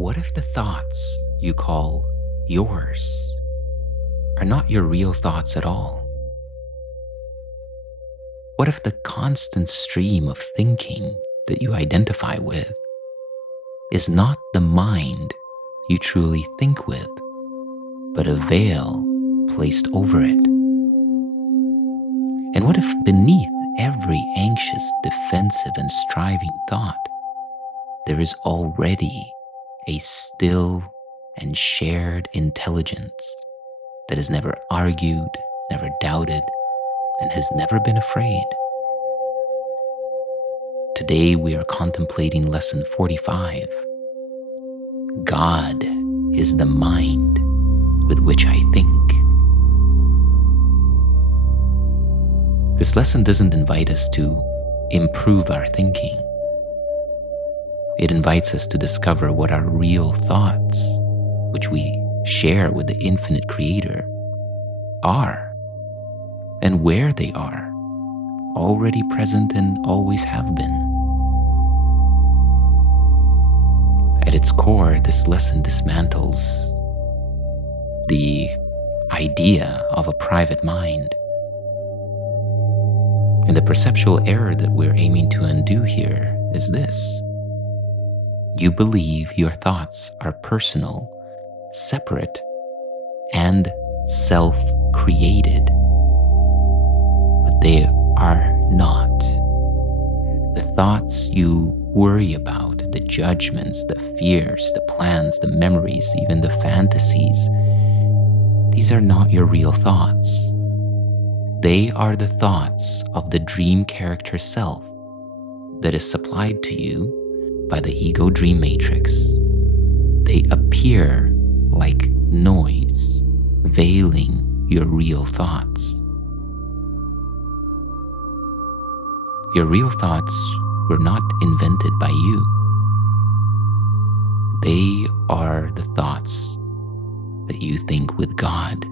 What if the thoughts you call yours are not your real thoughts at all? What if the constant stream of thinking that you identify with is not the mind you truly think with, but a veil placed over it? And what if beneath every anxious, defensive, and striving thought, there is already a still and shared intelligence that has never argued, never doubted, and has never been afraid? Today we are contemplating lesson 45. God is the mind with which I think. This lesson doesn't invite us to improve our thinking. It invites us to discover what our real thoughts, which we share with the infinite Creator, are, and where they are, already present and always have been. At its core, this lesson dismantles the idea of a private mind. And the perceptual error that we're aiming to undo here is this: you believe your thoughts are personal, separate, and self-created. But they are not. The thoughts you worry about, the judgments, the fears, the plans, the memories, even the fantasies, these are not your real thoughts. They are the thoughts of the dream character self that is supplied to you by the ego dream matrix. They appear like noise, veiling your real thoughts. Your real thoughts were not invented by you. They are the thoughts that you think with God.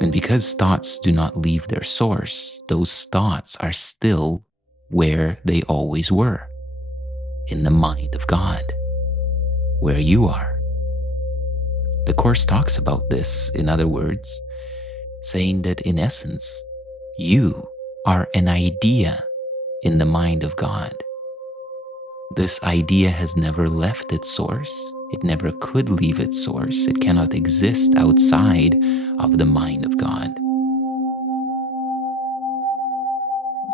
And because thoughts do not leave their source, those thoughts are still where they always were, in the mind of God, where you are. The Course talks about this, in other words, saying that in essence, you are an idea in the mind of God. This idea has never left its source. It never could leave its source. It cannot exist outside of the mind of God.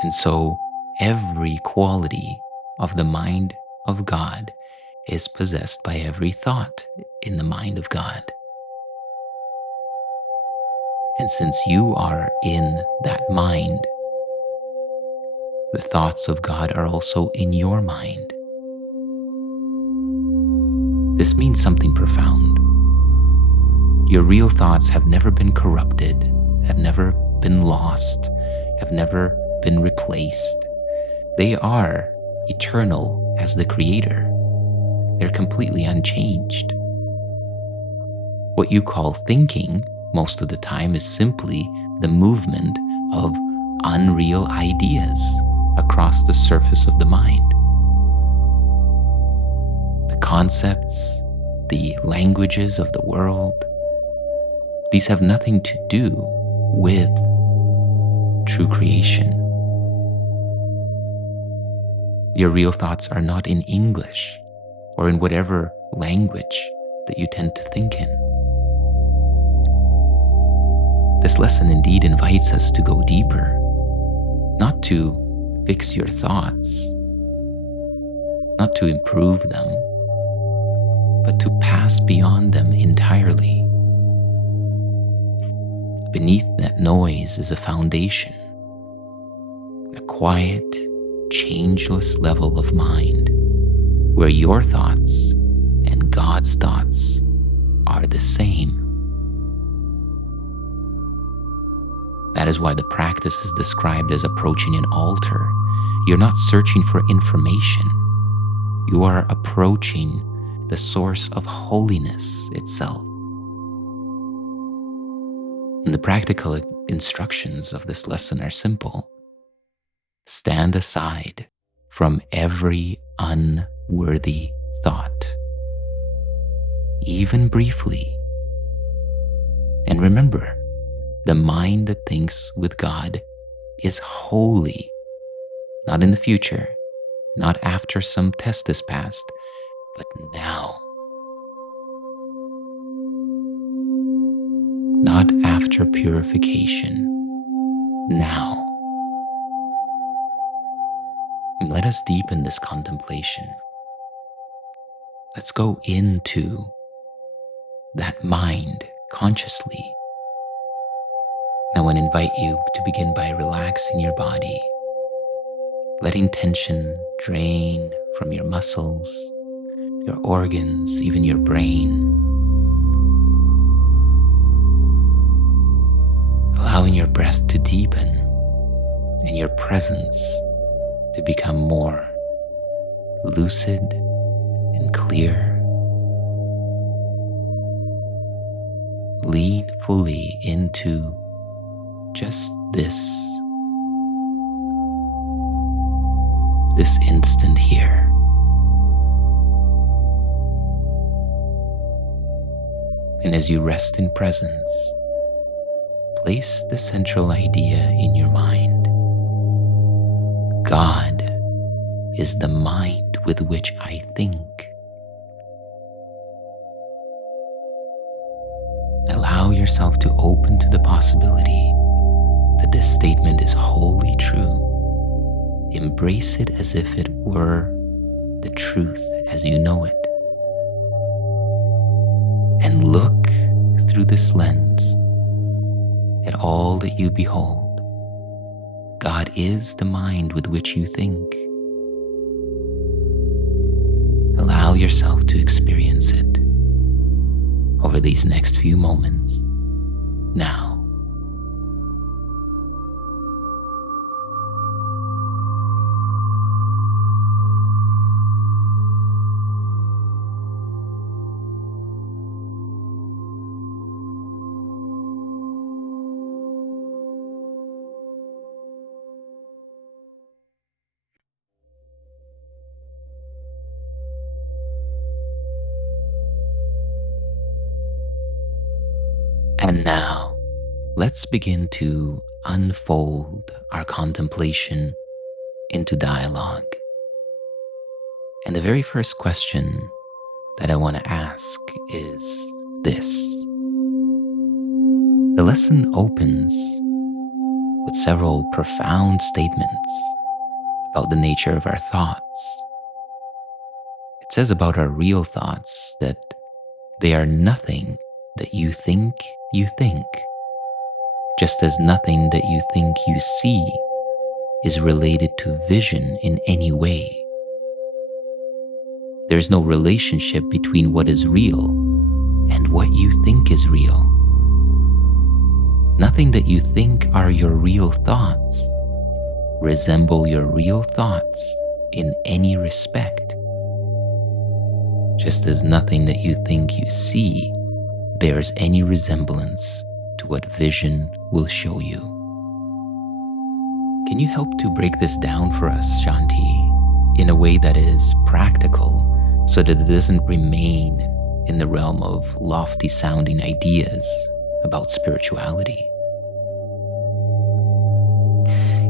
And so every quality of the mind of God is possessed by every thought in the mind of God. And since you are in that mind, the thoughts of God are also in your mind. This means something profound. Your real thoughts have never been corrupted, have never been lost, have never been replaced. They are eternal as the Creator. They're completely unchanged. What you call thinking most of the time is simply the movement of unreal ideas across the surface of the mind. The concepts, the languages of the world, these have nothing to do with true creation. Your real thoughts are not in English or in whatever language that you tend to think in. This lesson indeed invites us to go deeper, not to fix your thoughts, not to improve them, but to pass beyond them entirely. Beneath that noise is a foundation, a quiet, changeless level of mind, where your thoughts and God's thoughts are the same. That is why the practice is described as approaching an altar. You're not searching for information. You are approaching the source of holiness itself. And the practical instructions of this lesson are simple. Stand aside from every worthy thought, even briefly. And remember, the mind that thinks with God is holy, not in the future, not after some test is passed, but now. Not after purification, now. And let us deepen this contemplation. Let's go into that mind consciously. I want to invite you to begin by relaxing your body, letting tension drain from your muscles, your organs, even your brain. Allowing your breath to deepen and your presence to become more lucid and clear. Lean fully into just this instant here. And as you rest in presence, place the central idea in your mind. God is the mind with which I think. Allow yourself to open to the possibility that this statement is wholly true. Embrace it as if it were the truth as you know it. And look through this lens at all that you behold. God is the mind with which you think. Allow yourself to experience it over these next few moments now. And now, let's begin to unfold our contemplation into dialogue. And the very first question that I want to ask is this. The lesson opens with several profound statements about the nature of our thoughts. It says about our real thoughts that they are nothing that you think, just as nothing that you think you see is related to vision in any way. There's no relationship between what is real and what you think is real. Nothing that you think are your real thoughts resemble your real thoughts in any respect, just as nothing that you think you see bears any resemblance to what vision will show you. Can you help to break this down for us, Shanti, in a way that is practical so that it doesn't remain in the realm of lofty sounding ideas about spirituality?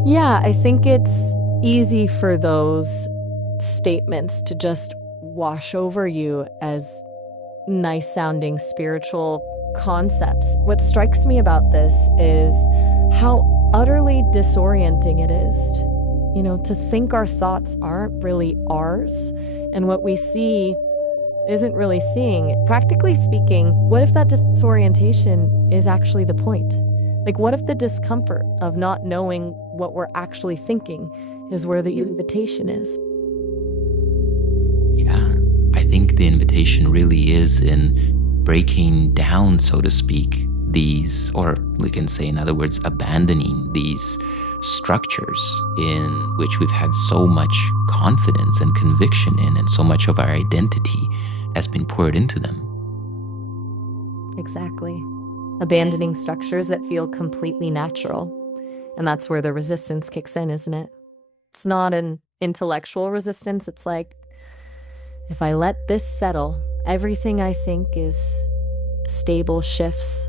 Yeah, I think it's easy for those statements to just wash over you as nice sounding spiritual concepts. What strikes me about this is how utterly disorienting it is, to think our thoughts aren't really ours and what we see isn't really seeing. Practically speaking, what if that disorientation is actually the point? Like, what if the discomfort of not knowing what we're actually thinking is where the invitation is? Yeah, I think the invitation really is in breaking down, so to speak, these, or we can say, in other words, abandoning these structures in which we've had so much confidence and conviction in, and so much of our identity has been poured into them. Exactly. Abandoning structures that feel completely natural. And that's where the resistance kicks in, isn't it? It's not an intellectual resistance. It's like If I let this settle, everything I think is stable shifts.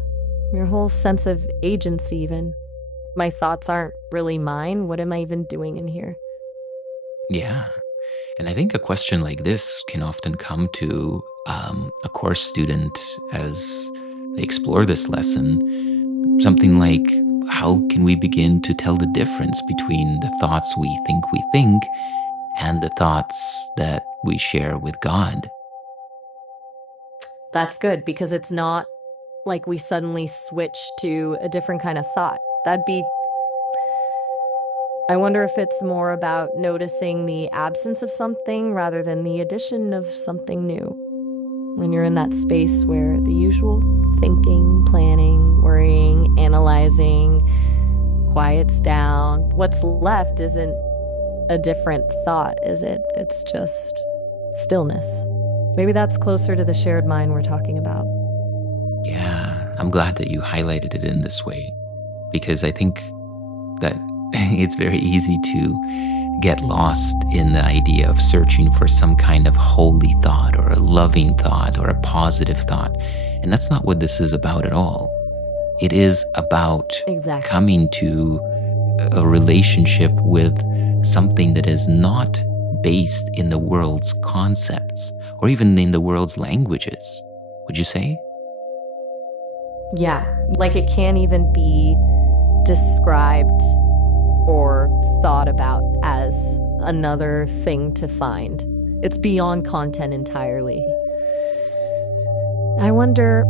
Your whole sense of agency, even. My thoughts aren't really mine. What am I even doing in here? Yeah. And I think a question like this can often come to a course student as they explore this lesson. Something like, how can we begin to tell the difference between the thoughts we think and the thoughts that we share with God? That's good because it's not like we suddenly switch to a different kind of thought. I wonder if it's more about noticing the absence of something rather than the addition of something new. When you're in that space where the usual thinking, planning, worrying, analyzing quiets down, what's left isn't a different thought, is it? It's just stillness. Maybe that's closer to the shared mind we're talking about. Yeah, I'm glad that you highlighted it in this way, because I think that it's very easy to get lost in the idea of searching for some kind of holy thought or a loving thought or a positive thought. And that's not what this is about at all. It is about Exactly. coming to a relationship with something that is not based in the world's concepts or even in the world's languages, would you say? Yeah, like it can't even be described or thought about as another thing to find. It's beyond content entirely. I wonder,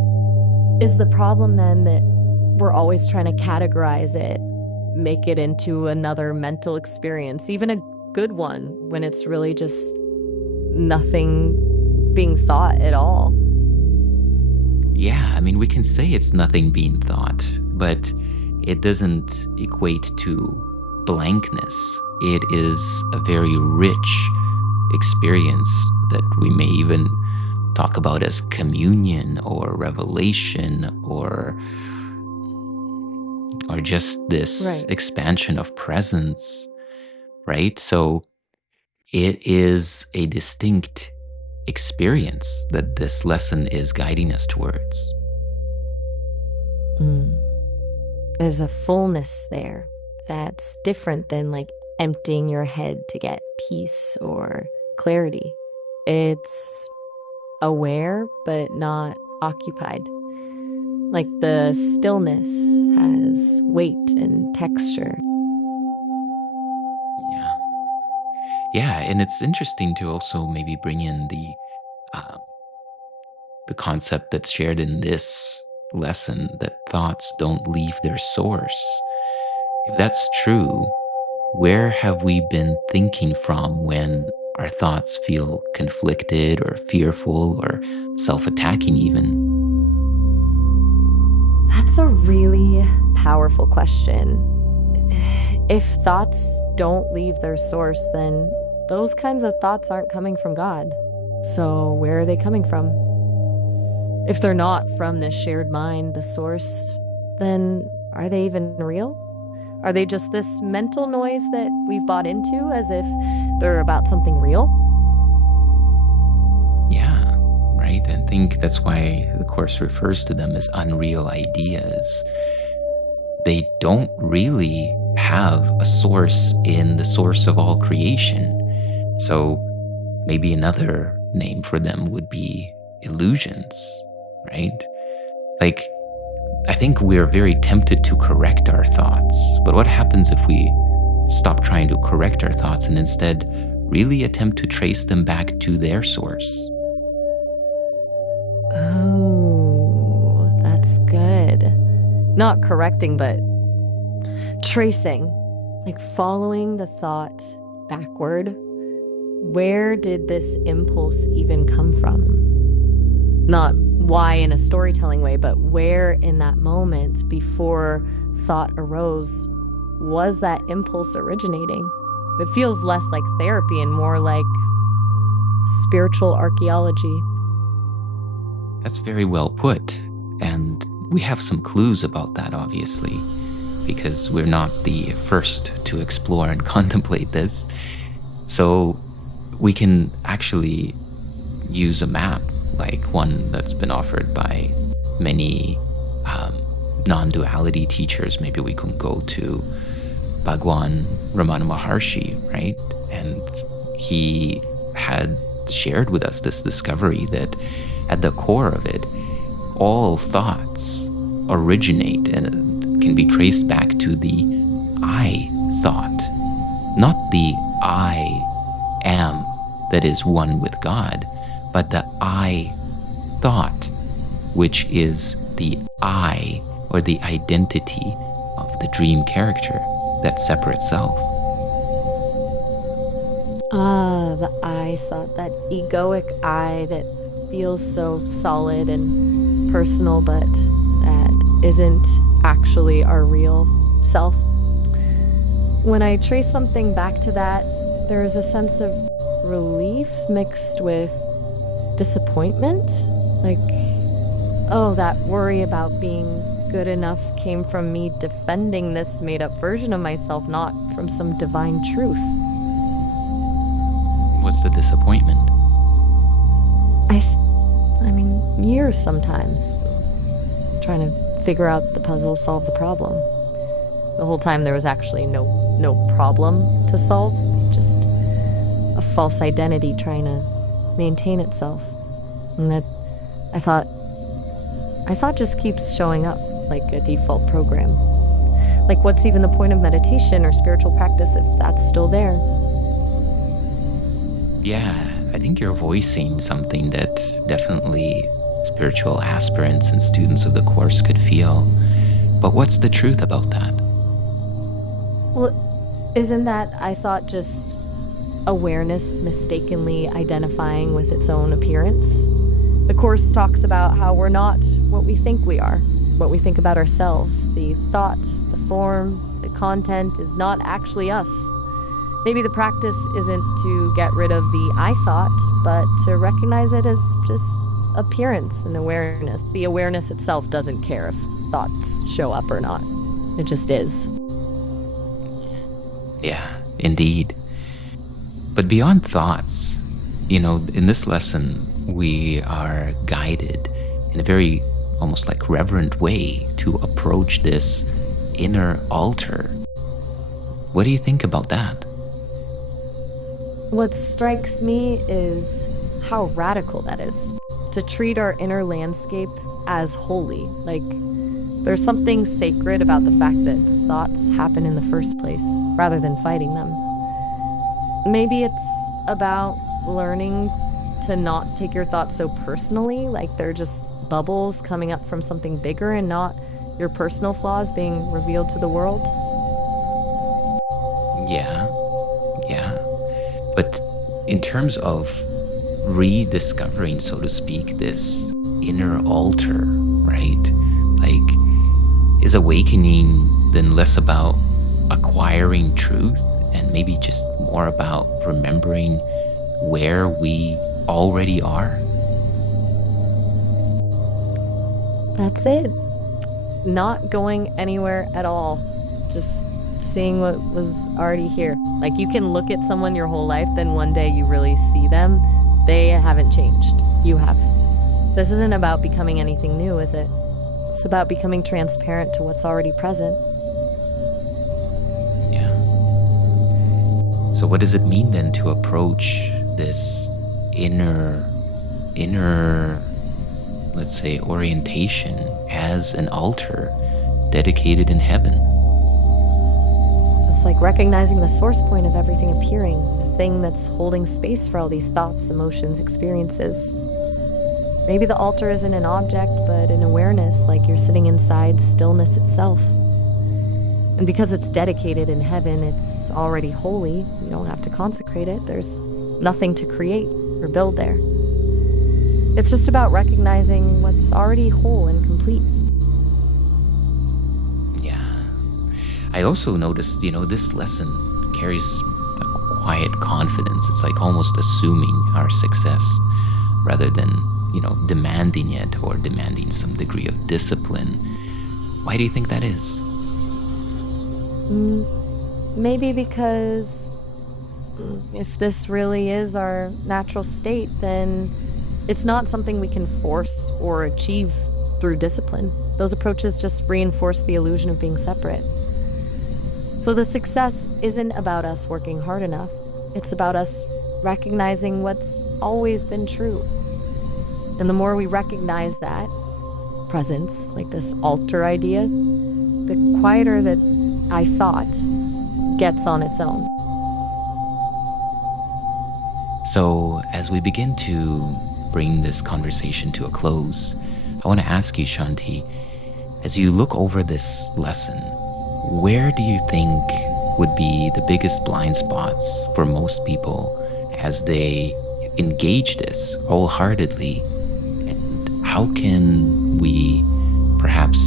is the problem then that we're always trying to categorize it, make it into another mental experience, even a good one, when it's really just nothing being thought at all? Yeah, I mean, we can say it's nothing being thought, but it doesn't equate to blankness. It is a very rich experience that we may even talk about as communion or revelation or just this Right. expansion of presence, right? So it is a distinct experience that this lesson is guiding us towards. Mm. There's a fullness there that's different than like emptying your head to get peace or clarity. It's aware but not occupied. Like the stillness has weight and texture. Yeah. Yeah, and it's interesting to also maybe bring in uh, the concept that's shared in this lesson that thoughts don't leave their source. If that's true, where have we been thinking from when our thoughts feel conflicted or fearful or self attacking, even? That's a really powerful question. If thoughts don't leave their source, then those kinds of thoughts aren't coming from God. So, where are they coming from? If they're not from this shared mind, the source, then are they even real? Are they just this mental noise that we've bought into as if they're about something real? Yeah, right? I think that's why the Course refers to them as unreal ideas. They don't really have a source in the source of all creation. So maybe another name for them would be illusions, right? Like, I think we're very tempted to correct our thoughts, but what happens if we stop trying to correct our thoughts and instead really attempt to trace them back to their source? Oh, that's good. Not correcting, but tracing, like following the thought backward. Where did this impulse even come from? Not why in a storytelling way, but where in that moment before thought arose was that impulse originating? It feels less like therapy and more like spiritual archaeology. That's very well put. And we have some clues about that, obviously, because we're not the first to explore and contemplate this. So we can actually use a map, like one that's been offered by many non-duality teachers. Maybe we can go to Bhagwan Ramana Maharshi, right? And he had shared with us this discovery that at the core of it, all thoughts originate and can be traced back to the I thought, not the I am that is one with God, but the I thought, which is the I, or the identity of the dream character, that separate self. The I thought, that egoic I that feels so solid and personal, but that isn't actually our real self. When I trace something back to that, there is a sense of relief mixed with disappointment. Like, oh, that worry about being good enough came from me defending this made-up version of myself, not from some divine truth. What's the disappointment? I mean, years sometimes, trying to figure out the puzzle, solve the problem. The whole time there was actually no problem to solve, just a false identity trying to maintain itself. And that, I thought just keeps showing up like a default program. Like, what's even the point of meditation or spiritual practice if that's still there? Yeah, I think you're voicing something that definitely spiritual aspirants and students of the course could feel. But what's the truth about that? Well, isn't that, I thought, just awareness mistakenly identifying with its own appearance? The Course talks about how we're not what we think we are, what we think about ourselves. The thought, the form, the content is not actually us. Maybe the practice isn't to get rid of the I thought, but to recognize it as just appearance and awareness. The awareness itself doesn't care if thoughts show up or not. It just is. Yeah, indeed. But beyond thoughts, in this lesson, we are guided in a very almost like reverent way to approach this inner altar. What do you think about that? What strikes me is how radical that is. To treat our inner landscape as holy. Like, there's something sacred about the fact that thoughts happen in the first place, rather than fighting them. Maybe it's about learning to not take your thoughts so personally, like they're just bubbles coming up from something bigger and not your personal flaws being revealed to the world. Yeah. But in terms of rediscovering, so to speak, this inner altar, right? Like, is awakening then less about acquiring truth and maybe just more about remembering where we already are? That's it. Not going anywhere at all. Just seeing what was already here. Like, you can look at someone your whole life, then one day you really see them. They haven't changed. You have. This isn't about becoming anything new, is it? It's about becoming transparent to what's already present. Yeah. So what does it mean then to approach this inner, let's say, orientation as an altar dedicated in heaven? It's like recognizing the source point of everything appearing, the thing that's holding space for all these thoughts, emotions, experiences. Maybe the altar isn't an object, but an awareness, like you're sitting inside stillness itself. And because it's dedicated in heaven, it's already holy. You don't have to consecrate it. There's nothing to create or build there. It's just about recognizing what's already whole and complete. Yeah. I also noticed, this lesson carries a quiet confidence. It's like almost assuming our success rather than, demanding it or demanding some degree of discipline. Why do you think that is? Maybe because if this really is our natural state, then It's not something we can force or achieve through discipline. Those approaches just reinforce the illusion of being separate. So the success isn't about us working hard enough. It's about us recognizing what's always been true. And the more we recognize that presence, like this altar idea, the quieter that I thought gets on its own. So, as we begin to bring this conversation to a close, I want to ask you, Shanti, as you look over this lesson, where do you think would be the biggest blind spots for most people as they engage this wholeheartedly? And how can we perhaps,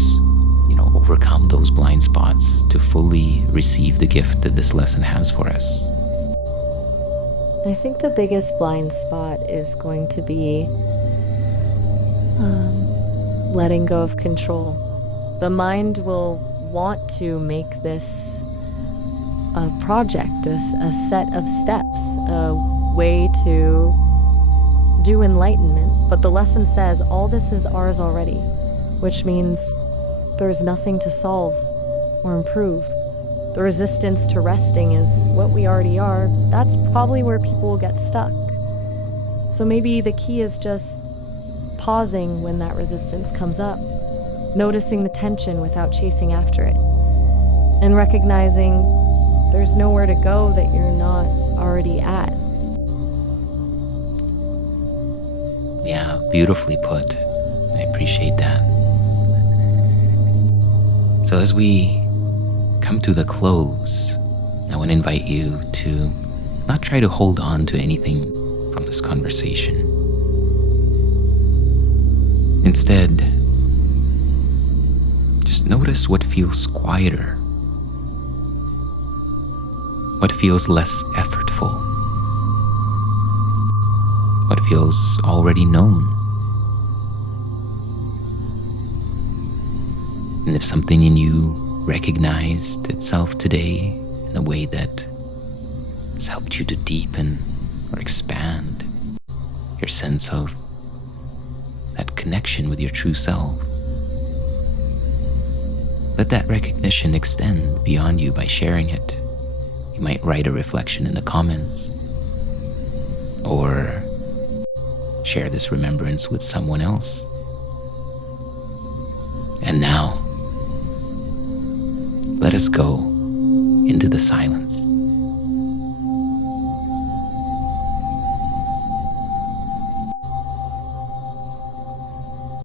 overcome those blind spots to fully receive the gift that this lesson has for us? I think the biggest blind spot is going to be letting go of control. The mind will want to make this a project, a set of steps, a way to do enlightenment. But the lesson says all this is ours already, which means there's nothing to solve or improve. The resistance to resting is what we already are. That's probably where people will get stuck. So maybe the key is just pausing when that resistance comes up, noticing the tension without chasing after it, and recognizing there's nowhere to go that you're not already at. Yeah, beautifully put. I appreciate that. So as we come to the close, I want to invite you to not try to hold on to anything from this conversation. Instead, just notice what feels quieter, what feels less effortful, what feels already known. And if something in you recognized itself today in a way that has helped you to deepen or expand your sense of that connection with your true self, let that recognition extend beyond you by sharing it. You might write a reflection in the comments or share this remembrance with someone else. And now, let us go into the silence.